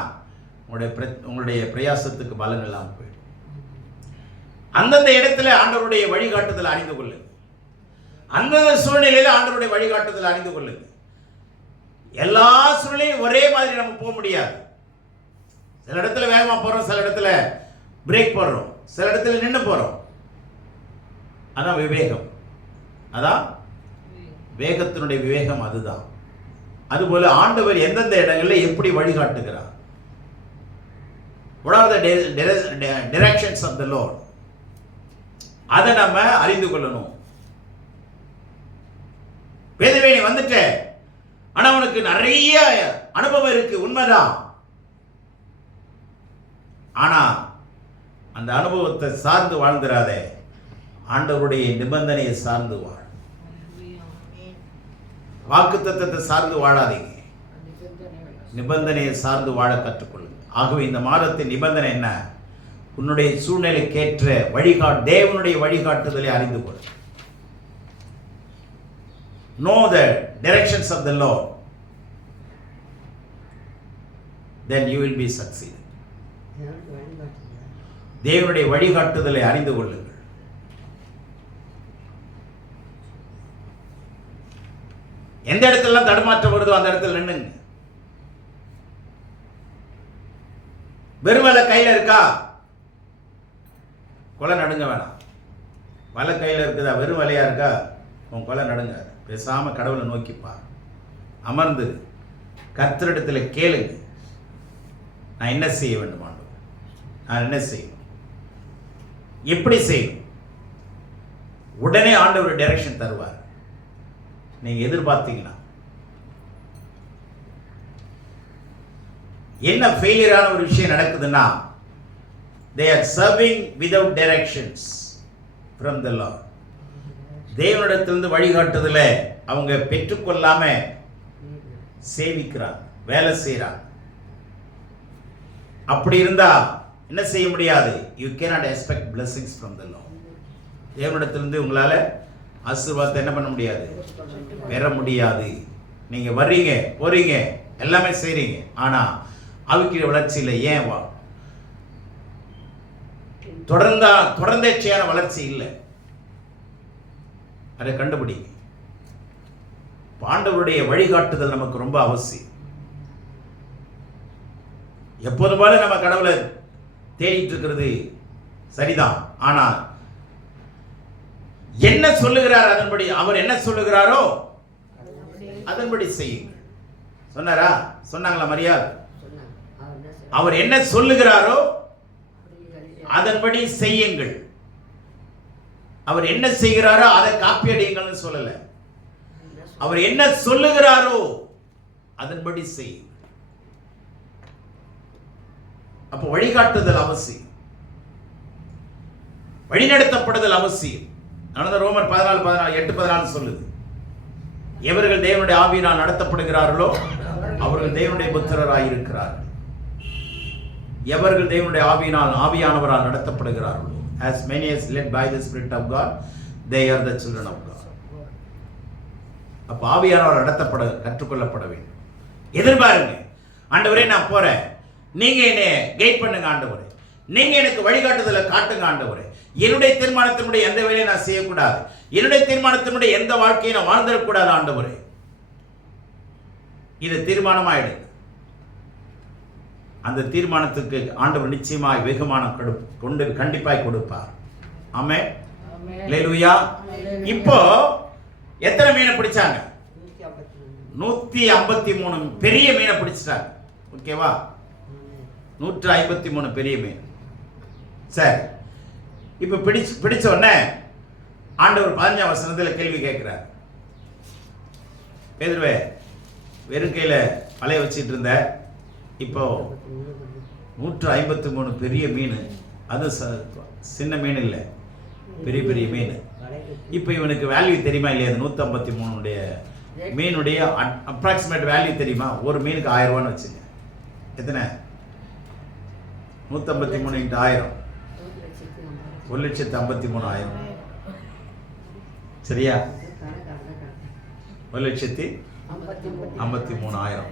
உங்களுடைய பிரயாசத்துக்கு பலன் இல்லாமல் போயிடும். அந்தந்த இடத்துல ஆண்டவருடைய வழிகாட்டுதல் அறிந்து கொள்ளுங்க. அந்தந்த சூழ்நிலையில ஆண்டவருடைய வழிகாட்டுதல் அறிந்து கொள்ளுங்க. எல்லா சூழ்நிலையும் ஒரே மாதிரி நம்ம போக முடியாது. சில இடத்துல வேகமா போறோம், சில இடத்துல பிரேக் போடுறோம், சில இடத்துல நின்று போறோம். அதான் விவேகம். அதான் வேகத்தினுடைய விவேகம். அதுதான். அதுபோல ஆண்டவர் எந்தெந்த இடங்களில் எப்படி வழிகாட்டுகிறார், what are the directions of the Lord, அதை நம்ம அறிந்து கொள்ளணும். வேதவேணி வந்துட்ட, ஆனா உனக்கு நிறைய அனுபவம் இருக்கு, உண்மைதான். ஆனா அந்த அனுபவத்தை சார்ந்து வாழ்ந்துடாதே, ஆண்டவருடைய நிபந்தனையை சார்ந்து வாழ். வாக்குத்தத்தத்தை சார்ந்து வாழாதீங்க, நிபந்தனையை சார்ந்து வாழ கற்றுக்கொள்ளுங்க. ஆகவே இந்த மாதத்தின் நிபந்தனை என்ன? உன்னுடைய சூழ்நிலைக்கேற்ற தேவனுடைய வழிகாட்டுதலை அறிந்து கொள். Know the directions of the Lord, then you will be succeed. தேவனுடைய வழிகாட்டுதலை அறிந்து கொள்ளுங்கள். எந்த இடத்துல தடுமாற்றம் வருதோ அந்த இடத்துல நின்னுங்க. வெறும் வலை கையில இருக்கா, கொலை நடுங்க வேணாம். வலை கையில இருக்குதா, வெறும் வலையா இருக்கா, உன் கொலை நடுங்க. பேசாம கடவுளை நோக்கிப்பா, அமர்ந்து கர்த்தரிடத்துல கேளுங்க. நான் என்ன செய்ய வேண்டும் ஆண்டவரே, நான் என்ன செய்யணும், எப்படி செய்யணும்? உடனே ஆண்டவர் டைரக்ஷன் தருவார். நீங்க எதிர்பார்த்தீங்கன்னா என்ன ஃபெயிலியரான ஒரு விஷயம் நடக்குதுன்னா, they are serving without directions from the Lord. தேவனிடத்திலிருந்து வழிகாட்டுதலை அவங்க பெற்றுக்கொள்ளாம சேவிக்கிறாங்க, வேலை செய்யறாங்க. அப்படி இருந்தா என்ன செய்ய முடியாது? you cannot expect blessings from the Lord. தேவனிடத்திலிருந்து உங்களால ஆசீர்வாதத்தை என்ன பண்ண முடியாது? பெற முடியாது. நீங்க வர்றீங்க, போறீங்க, எல்லாமே செய்றீங்க, ஆனா ஆவிக்குரிய வளர்ச்சியில் ஏன் தொடர்ந்தேர்ச்சியான வளர்ச்சி இல்லை? அதை கண்டுபிடிங்க. ஆண்டவருடைய வழிகாட்டுதல் நமக்கு ரொம்ப அவசியம். எப்போதும் போல நம்ம கடவுளை தேடிட்டு இருக்கிறது சரிதான், ஆனா என்ன சொல்லுகிறார் அதன்படி, அவர் என்ன சொல்லுகிறாரோ அதன்படி செய்யுங்கள். சொன்னாரா? சொன்னாங்களா மரியாள்? அவர் என்ன சொல்லுகிறாரோ அதன்படி செய்யுங்கள். அவர் என்ன செய்கிறாரோ அதை காப்பி அடியுங்கள்னு சொல்லல. அவர் என்ன சொல்லுகிறாரோ அதன்படி செய்யுங்கள். அப்ப வழிகாட்டுதல் அவசியம், வழிநடத்தப்படுதல் அவசியம். அதனால ரோமர் 14:8-14 சொல்லுது, எவர்கள் தேவனுடைய ஆவியினால் நடத்தப்படுகிறார்களோ அவர்கள் தேவனுடைய புத்திரராய் இருக்கிறார்கள். எவர்கள் தேவனுடைய ஆவியானவரால் நடத்தப்படுகிறார்களோ, as many as led by the Spirit of God, they are the children of God. அப்ப ஆவியானவர் நடத்தப்பட கற்றுக்கொள்ளப்பட வேண்டும். எதிர்பாருங்க, ஆண்டவரே நான் போறேன், நீங்க என்னை கைட் பண்ணுங்க ஆண்டவரே, நீங்க எனக்கு வழிகாட்டுதலை காட்டுங்க ஆண்டவரே. என்னுடைய தீர்மானத்தினுடைய எந்த வேலையை நான் செய்யக்கூடாது, என்னுடைய தீர்மானத்தினுடைய எந்த வாழ்க்கையை நான் வாழ்ந்துடக்கூடாது ஆண்டவரே. இது தீர்மானமாயிடுங்க. அந்த தீர்மானத்துக்கு ஆண்டவர் நிச்சயமாய் வெகுமானம் கொண்டு கண்டிப்பாய் கொடுப்பார். ஆமென், அல்லேலூயா. இப்போ எத்தனை மீனை பிடிச்சாங்க? 153 பெரிய மீனை பிடிச்சிட்டாங்க. ஓகேவா? 153 பெரிய மீன். சரி, இப்போ பிடிச்ச உடனே ஆண்டவர் 15ஆம் வசனத்தில் கேள்வி கேட்கிறார். பேதுருவே, வெறும் கையில் வலைய வச்சிட்டு இருந்த, இப்போ 153 பெரிய மீன், அது சின்ன மீன் இல்லை, பெரிய பெரிய மீன். இப்போ இவனுக்கு வேல்யூ தெரியுமா இல்லையா? 153 மீனுடைய அப்ராக்சிமேட் வேல்யூ தெரியுமா? ஒரு மீனுக்கு 1000 ரூபான்னு வச்சுங்க. எத்தனை? 153 × 1000, 1,53,000. சரியா? 1,53,000.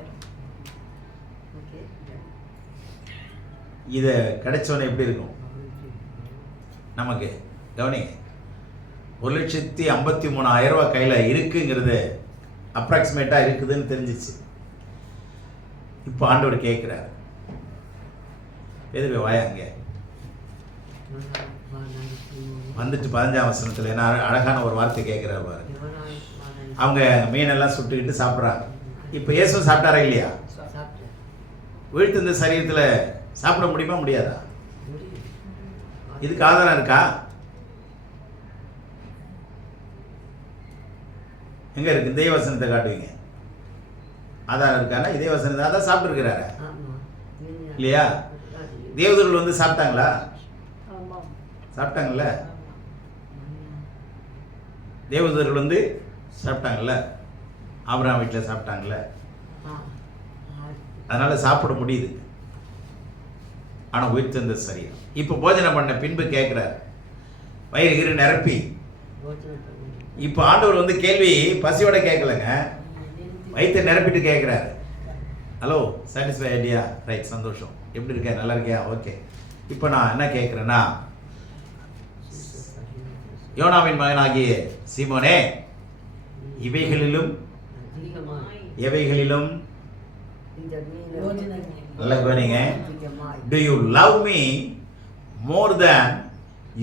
இதை கிடைச்சவனே எப்படி இருக்கும் நமக்கு? கவனிங்க, 1,53,000 ரூபாய் கையில் இருக்குங்கிறது அப்ராக்சிமேட்டாக இருக்குதுன்னு தெரிஞ்சிச்சு. இப்போ ஆண்டவர் கேட்குறாரு, எதுவே வாயாங்க வந்துட்டு 15ஆம் வசனத்தில் என்ன அழகான ஒரு வார்த்தை கேட்குறாரு பாரு. அவங்க மீனெல்லாம் சுட்டுக்கிட்டு சாப்பிட்றாங்க. இப்போ இயேசு சாப்பிட்டாரா இல்லையா? வீழ்த்து இந்த சரீரத்தில் சாப்பிட முடியுமா முடியாதா? இதுக்கு ஆதாரம் இருக்கா? எங்க இருக்கு? இதே வசனத்தை காட்டுவீங்க. ஆதாரம் இருக்கானா? இதே வசனத்தை அதான் சாப்பிட்டுருக்கிறாரு இல்லையா? தேவதூர்கள் வந்து சாப்பிட்டாங்களா? சாப்பிட்டாங்கல்ல. தேவதூர்கள் வந்து சாப்பிட்டாங்கல்ல. ஆபிரகாம் வீட்டில் சாப்பிட்டாங்கல்ல. அதனால சாப்பிட முடியுது. ஆனால் உயிர்த்தெழுந்த சரீரம். இப்போ போஜனம் பண்ண பின்பு கேட்குறாரு, வயிறு நிரப்பி. இப்போ ஆண்டவர் வந்து கேள்வி பசியோட கேட்கலங்க, வயிற்றை நிரப்பிட்டு கேட்குறாரு. Hello, satisfy idea? ரைட், சந்தோஷம். எப்படி இருக்க? நல்லா இருக்கியா? ஓகே. இப்போ நான் என்ன கேட்குறேன்னா, யோனாவின் மகனாகிய சீமோனே, இவைகளிலும் எவைகளிலும் நல்ல கவனிங்க, do you love me more than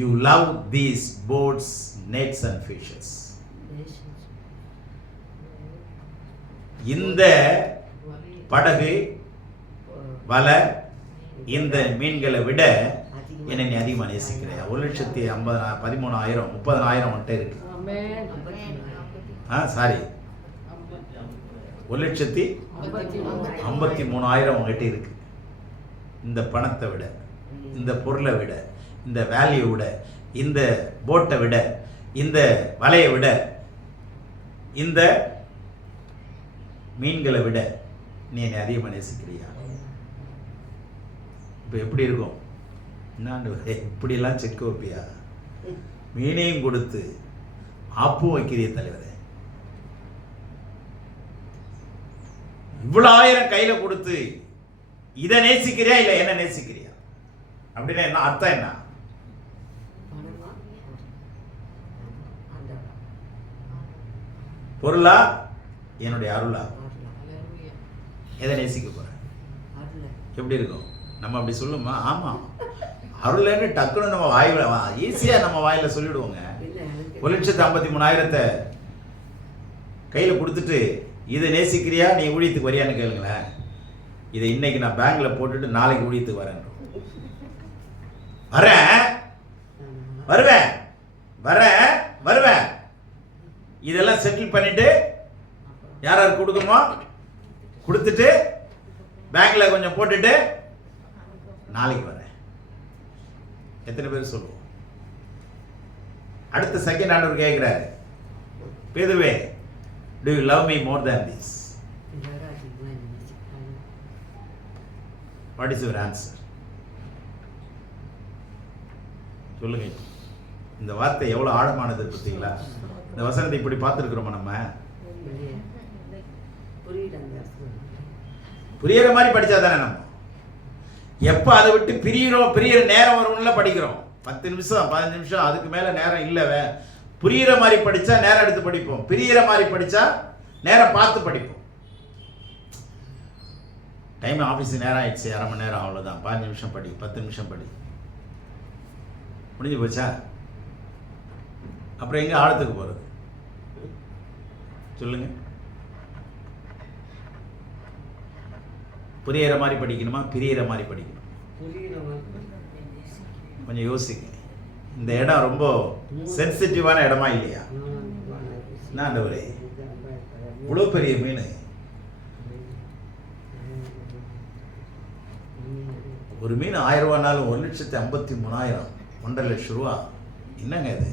you love these boats, nets and fishes? இந்த படகு, வலை, இந்த மீன்களை விட என்னை நீ அதிகமாக நேசிக்கிறியா? 1,50,000 30,000 உன்கிட்ட இருக்கு. சாரி, 1,53,000 உங்ககிட்ட இருக்கு. இந்த பணத்தை விட, இந்த பொருளை விட, இந்த வேல்யூ விட, இந்த போட்டை விட, இந்த வலையை விட, இந்த மீன்களை விட நீ என்னை அதிகமாக நேசிக்கிறியா? இப்போ எப்படி இருக்கும்? நான் இப்படியெல்லாம் செக் வைப்பியா? மீனையும் கொடுத்து ஆப்பும் வைக்கிறிய தலைவரே. இவ்வளோ 1000 கையில கொடுத்து இதை நேசிக்கிறியா இல்லை என்ன நேசிக்கிறியா? அப்படின்னா என்ன அர்த்தம்? என்ன பொருளா என்னுடைய அருளா? எதை நேசிக்க போற? எப்படி இருக்கும்? நம்ம அப்படி சொல்லுமா? ஆமா, அருள்னு டக்குன்னு நம்ம வாயில ஈஸியா நம்ம வாயில சொல்லிடுவோங்க. 1,53,000 கையில கொடுத்துட்டு இதை நேசிக்கிறியா, நீ ஊழியத்துக்கு வரியான்னு கேளுங்களேன். இதை இன்னைக்கு நான் பேங்க்ல போட்டுட்டு நாளைக்கு ஊழியத்துக்கு வரேன். வருவேன். இதெல்லாம் செட்டில் பண்ணிட்டு யாராரு கொடுக்கணுமோ கொடுத்துட்டு பேங்க்ல கொஞ்சம் போட்டுட்டு நாளைக்கு வரேன். எத்தனை பேர் சொல்லுவோம்? அடுத்த செகண்ட் ஆண்டவர் கேட்கிறாரு, பேதுருவே, do you love me more than this? What is your answer? சொல்லுங்க. இந்த வார்த்தை எவ்வளவு ஆழமானது பார்த்தீங்களா? இந்த வசனத்தை இப்படி பார்த்துருக்கிறோமா? நம்ம புரியுற மாதிரி படிச்சா தானே நம்ம எப்போ அதை விட்டு பிரியிற நேரம் வரும்ல படிக்கிறோம். 10 நிமிஷம் 15 நிமிஷம் அதுக்கு மேலே நேரம் இல்லை. புரியிற மாதிரி படித்தா நேரம் எடுத்து படிப்போம், பிரியிற மாதிரி படித்தா நேரம் பார்த்து படிப்போம். டைம் ஆஃபீஸுக்கு நேரம் ஆயிடுச்சு, 1/2 மணி நேரம், அவ்வளோதான். 15 நிமிஷம் படி, 10 நிமிஷம் படி, முடிஞ்சு போச்சா? அப்புறம் எங்கே ஆழத்துக்கு போகிறது? சொல்லுங்க. புரியிற மாதிரி படிக்கணுமா, பிரியிற மாதிரி படிக்கணும்? கொஞ்சம் யோசிங்க. இந்த இடம் ரொம்ப சென்சிட்டிவான இடமா இல்லையா? என்ன ஆண்டவரே, இவ்வளோ பெரிய மீன். ஒரு மீன் 1000 ரூபானாலும் 1,53,000, 1,50,000 ரூபா. என்னங்க இது?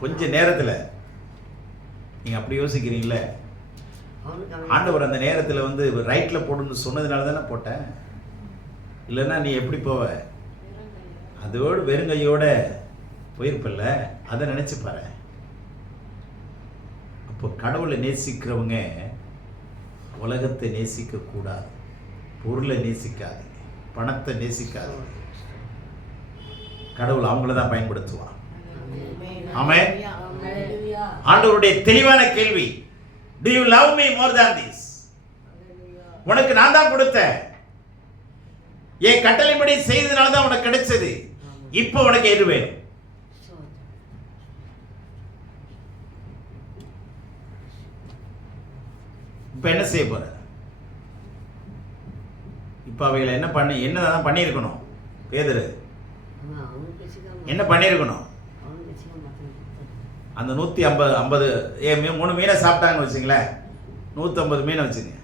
கொஞ்ச நேரத்தில் நீங்கள் அப்படி யோசிக்கிறீங்களே. ஆண்டவர் அந்த நேரத்தில் வந்து ரைட்டில் போடுன்னு சொன்னதுனால தானே போட்டேன். இல்லைன்னா நீ எப்படி போவ? அதோடு வெறுங்கையோட போயிருப்பில்ல. அதை நினச்சி பாரு. அப்போ கடவுளை நேசிக்கிறவங்க உலகத்தை நேசிக்க கூடாது, பொருளை நேசிக்காது, பணத்தை நேசிக்காது. கடவுள் அவங்கள தான் பயன்படுத்துவான். ஆமென். ஆண்டவருடைய தெளிவான கேள்வி, do you love me more than this? உனக்கு நான் தான் கொடுத்தேன், என் கட்டளைப்படி செய்ததுனால தான் உனக்கு கிடைச்சது. இப்போ உனக்கு எது வேணும்? இப்ப என்ன செய்ய போற? இப்ப அவைகளை என்னதான் பண்ணியிருக்கணும்? பேதுரு என்ன பண்ணியிருக்கணும்? அந்த 150 3 மீனை சாப்பிட்டாங்கன்னு வச்சுங்களேன், 150 மீனை வச்சுங்க.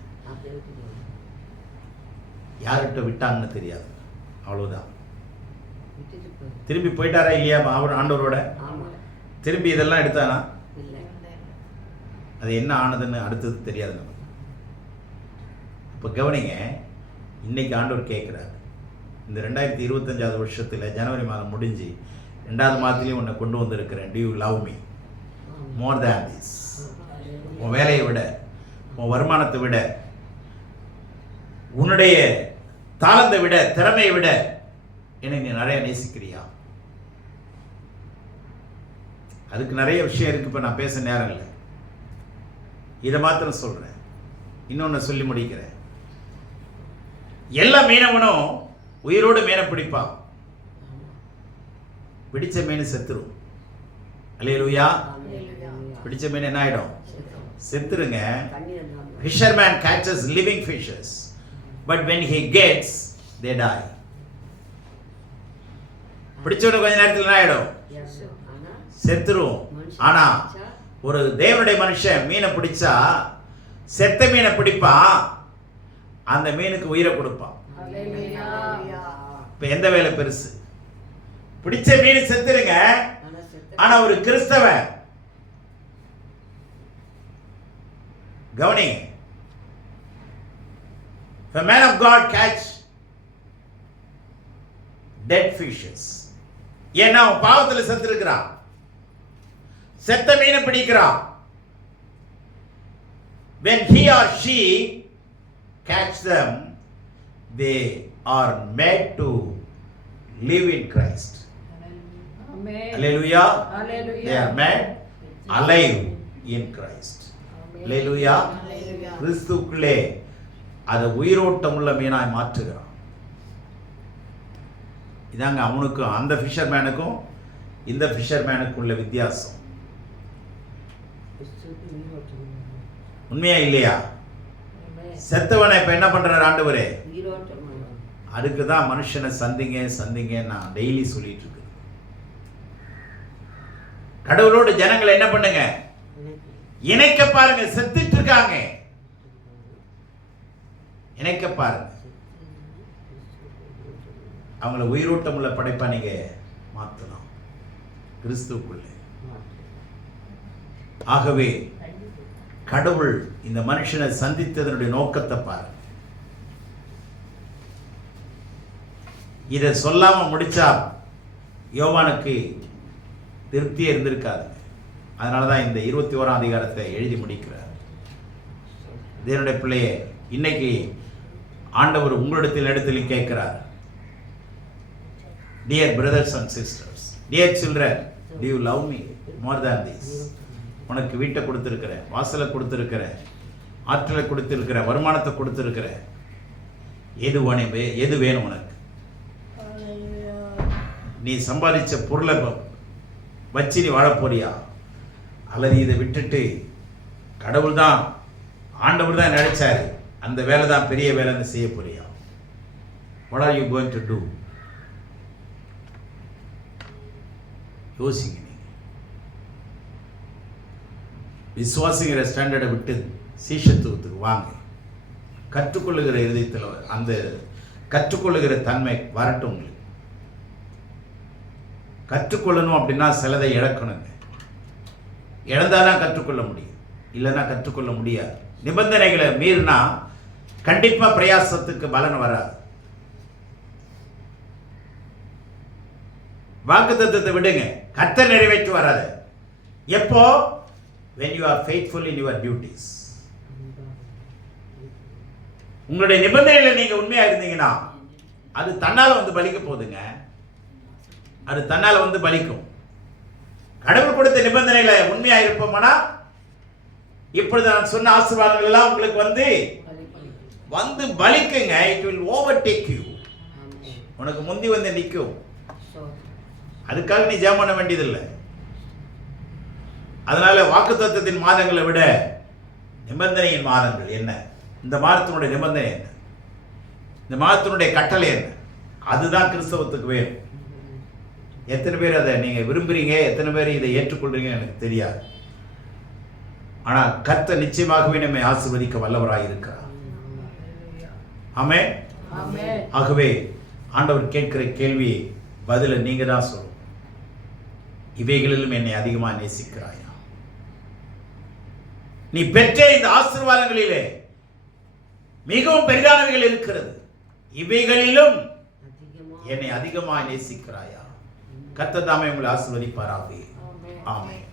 யார்கிட்ட விட்டாங்கன்னு தெரியாது, அவ்வளவுதான். திரும்பி போயிட்டாரா இல்லையா அவர் ஆண்டவரோட? திரும்பி இதெல்லாம் எடுத்தானா? அது என்ன ஆனதுன்னு அடுத்தது தெரியாது நமக்கு. இப்போ கவனிங்க, இன்னைக்கு ஆண்டவர் கேட்குறாரு, இந்த 2025 வருஷத்தில் ஜனவரி மாதம் முடிஞ்சு 2வது மாதத்துலேயும் உன்னை கொண்டு வந்திருக்கிறேன். Do you love me more than this? உன் வேலையை விட, உன் வருமானத்தை விட, உன்னுடைய தாளந்தை விட, திறமையை விட என்னை நீ நிறைய நேசிக்கிறியா? அதுக்கு நிறைய விஷயம் இருக்கு, இப்போ நான் பேச நேரம் இல்லை. இதை மாத்திரம் சொல்றேன், இன்னொன்னு சொல்லி முடிக்கிறேன். எல்லா மீனவனும் உயிரோடு மீனை பிடிப்பான், பிடிச்ச மீன் செத்துரும். அல்லேலூயா. பிடிச்ச மீன் என்ன ஆயிடும்? செத்துருங்க. Fisherman catches living fishes, but when he gets, they die. பிடிச்சவனு கொஞ்ச நேரத்தில் என்ன ஆயிடும்? செத்துரும். ஆனா ஒரு தேவனுடைய மனுஷன் மீனை பிடிச்சா, செத்த மீனை பிடிப்பான், அந்த மீனுக்கு உயிரை கொடுப்பான். இப்ப எந்த வேலை பெருசு? பிடிச்ச மீன் செத்துருங்க, ஆனா ஒரு கிறிஸ்தவன் கவனிங்க, the man of God catch dead fishes. ஏன்னா அவன் பாவத்தில் செத்துருக்கிறான், செத்த மீனை பிடிக்கிறான். when he or she catch them, they are made to live in Christ. Amen. Hallelujah. Hallelujah. They are made alive in Christ. Hallelujah. கிறிஸ்துக்குள்ளே அதை உயிரோட்டம் உள்ள மீனாய் மாற்றுகிறான். இதாங்க அவனுக்கும் அந்த ஃபிஷர்மேனுக்கும் இந்த ஃபிஷர்மேனுக்கும் உள்ள வித்தியாசம். உண்மையா இல்லையா? செத்தவனை இப்ப என்ன பண்றாரு ஆண்டவரே? அதுக்கு தான் மனுஷனை சந்திங்க நான் டெய்லி சொல்லிட்டு இருக்கேன். கடவுளோட ஜனங்களை என்ன பண்ணுங்க? இணைக்க பாருங்க. செத்துட்டு இருக்காங்க, இணைக்க பாருங்க. அவங்கள உயிரோட்டம் உள்ள படைப்பா நீங்க மாற்றலாம் கிறிஸ்துவுக்குள்ளே. ஆகவே கடவுள் இந்த மனுஷனை சந்தித்ததனுடைய நோக்கத்தை பாரு. இதை சொல்லாம முடிச்சா யோவானுக்கு திருப்தியே இருந்திருக்காது. அதனாலதான் இந்த 21ஆம் அதிகாரத்தை எழுதி முடிக்கிறார். தேவனுடைய பிள்ளையே, இன்னைக்கு ஆண்டவர் உங்களிடத்தில் கேட்கிறார். Dear brothers and sisters, dear children, do you love me more than this? உனக்கு வீட்டை கொடுத்திருக்கிறேன், வாசலை கொடுத்திருக்கிறேன், ஆற்றலை கொடுத்திருக்கிறேன், வருமானத்தை கொடுத்திருக்கிறேன். எது வேணும் உனக்கு? நீ சம்பாதிச்ச பொருளை வச்சு நீ வாழ போறியா? அல்லது இதை விட்டுட்டு கடவுள் தான், ஆண்டவர் தான் நினைச்சாரு, அந்த வேலை தான் பெரிய வேலைன்னு செய்ய போறியா? What are you going to do? யோசிங்க. நீங்க விசுவாசிங்கிற ஸ்டாண்டர்டை விட்டு சீஷத்துவத்துக்கு வாங்க. கற்றுக்கொள்ளுகிற இதயத்தில் அந்த கற்றுக்கொள்ளுகிற தன்மை வரட்டும் உங்களுக்கு. கற்றுக்கொள்ளணும் அப்படின்னா சிலதை இழக்கணுங்க. இழந்தாதான் கற்றுக்கொள்ள முடியும், இல்லைன்னா கற்றுக்கொள்ள முடியாது. நிபந்தனைகளை மீறினா கண்டிப்பா பிரயாசத்துக்கு பலன் வராது. வாக்குத்தத்தத்தை விடுங்க, கர்த்தர் நிறைவேற்றி வராது. எப்போ? when you are faithful in your duties. உங்களுடைய நிபந்தனைகளை நீங்க உண்மையா இருந்தீங்கன்னா அது தன்னால வந்து பலிக்க போகுதுங்க. அது தன்னால வந்து பலிக்கும். கடவுள் கொடுத்த நிபந்தனைகளை உண்மையா இருப்போம்னா இப்பொழுது நான் சொன்ன ஆசீர்வாதங்கள் எல்லாம் உங்களுக்கு வந்து பலிக்குங்க. it will overtake you. உனக்கு முந்தி வந்து நிற்கும். அதுக்காக நீ ஜெபம் பண்ண வேண்டியதில்லை. அதனால வாக்குத்தத்தத்தின் மாதங்களை விட நிபந்தனையின் மாதங்கள் என்ன, இந்த மாதத்தினுடைய நிபந்தனை என்ன, இந்த மாதத்தினுடைய கட்டளை என்ன, அதுதான் கிறிஸ்தவத்துக்கு வேணும். எத்தனை பேர் அதை நீங்க விரும்புறீங்க, எத்தனை பேர் இதை ஏற்றுக்கொள்றீங்க எனக்கு தெரியாது. ஆனால் கர்த்தர் நிச்சயமாகவே நம்மை ஆசீர்வதிக்க வல்லவராய் இருக்கிறார். ஆமென். ஆகவே ஆண்டவர் கேட்கிற கேள்வி பதில நீங்க தான் சொல்லணும். இவைகளிலும் என்னை அதிகமாக நேசிக்கிறாயா? நீ பெற்ற இந்த ஆசீர்வாதங்களிலே மிகவும் பெரிதானவைகள் இருக்கிறது. இவைகளிலும் என்னை அதிகமாக நேசிக்கிறாயா? கர்த்தர் தாமே உங்களை ஆசீர்வதிப்பாராக. ஆமென்.